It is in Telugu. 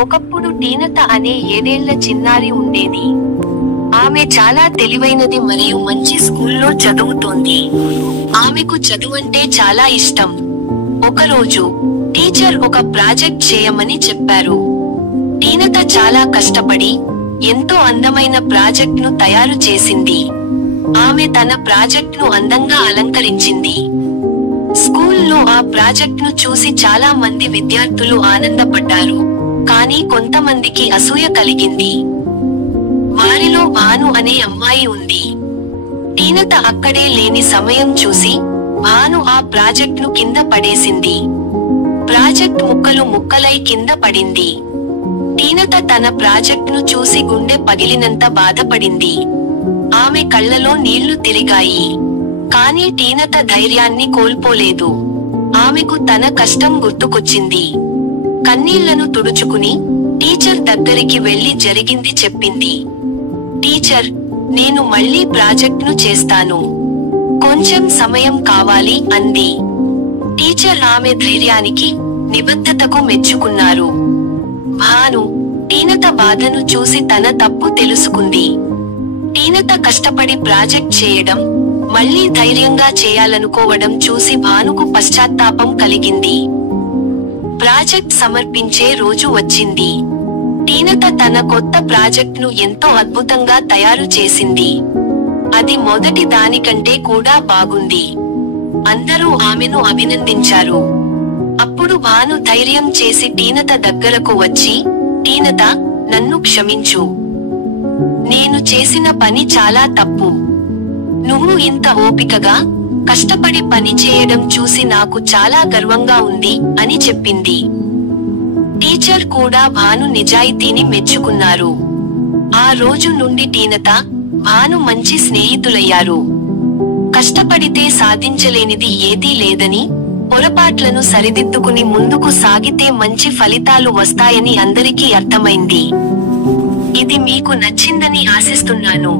ఒకప్పుడు టీనత అనే 7 ఏళ్ల చిన్నారి ఉండేది. ఆమె చాలా తెలివైనది మరియు మంచి స్కూల్లో చదువుతోంది. ఆమెకు చదువంటే చాలా ఇష్టం. ఒకరోజు టీచర్ ఒక ప్రాజెక్ట్ చేయమని చెప్పారు. టీనత చాలా కష్టపడి ఎంతో అందమైన ప్రాజెక్ట్ను తయారు చేసింది. ఆమె తన ప్రాజెక్ట్ను అందంగా అలంకరించింది. స్కూల్లో ఆ ప్రాజెక్ట్ను చూసి చాలా మంది విద్యార్థులు ఆనందపడ్డారు. కానీ కొంతమందికి అసూయ కలిగింది. వారిలో భాను అనే అమ్మాయి ఉంది. టీనత అక్కడే లేని సమయం చూసి భాను ఆ ప్రాజెక్ట్ను కింద పడేసింది. ప్రాజెక్ట్ ముక్కలు ముక్కలై కింద పడింది. టీనత తన ప్రాజెక్ట్ను చూసి గుండె పగిలినంత బాధపడింది. ఆమె కళ్ళలో నీళ్లు తిరిగాయి. కానీ టీనత ధైర్యాన్ని కోల్పోలేదు. ఆమెకు తన కష్టం గుర్తుకొచ్చింది. కన్నీళ్లను తుడుచుకుని టీచర్ దగ్గరికి వెళ్లి జరిగింది చెప్పింది. టీచర్, నేను మళ్ళీ ప్రాజెక్ట్ను చేస్తాను. కొంచెం సమయం కావాలి అంది. టీచర్ ఆమె ధైర్యానికి, నిబద్ధతకు మెచ్చుకున్నారు. భాను టీనత బాధను చూసి తన తప్పు తెలుసుకుంది. టీనత కష్టపడి ప్రాజెక్ట్ చేయడం, మళ్ళీ ధైర్యంగా చేయాలనుకోవడం చూసి భానుకు పశ్చాత్తాపం కలిగింది. ప్రాజెక్ట్ సమర్పించే రోజు వచ్చింది. టీనత తన కొత్త ప్రాజెక్ట్ను ఎంతో అద్భుతంగా తయారు చేసింది. అది మొదటి దానికంటే కూడా బాగుంది. అందరూ ఆమెను అభినందించారు. అప్పుడు భాను ధైర్యం చేసి టీనత దగ్గరకు వచ్చి, టీనత, నన్ను క్షమించు. నేను చేసిన పని చాలా తప్పు. నువ్వు ఇంత ఓపికగా, కష్టపడి పని చేయడం చూసి నాకు చాలా గర్వంగా ఉంది అని చెప్పింది. టీచర్ కూడా భాను నిజాయితీని మెచ్చుకున్నారు. ఆ రోజు నుండి టీనత, భాను మంచి స్నేహితులయ్యారు. కష్టపడితే సాధించలేనిది ఏదీ లేదని, పొరపాట్లను సరిదిద్దుకుని ముందుకు సాగితే మంచి ఫలితాలు వస్తాయని అందరికీ అర్థమైంది. ఇది మీకు నచ్చిందని ఆశిస్తున్నాను.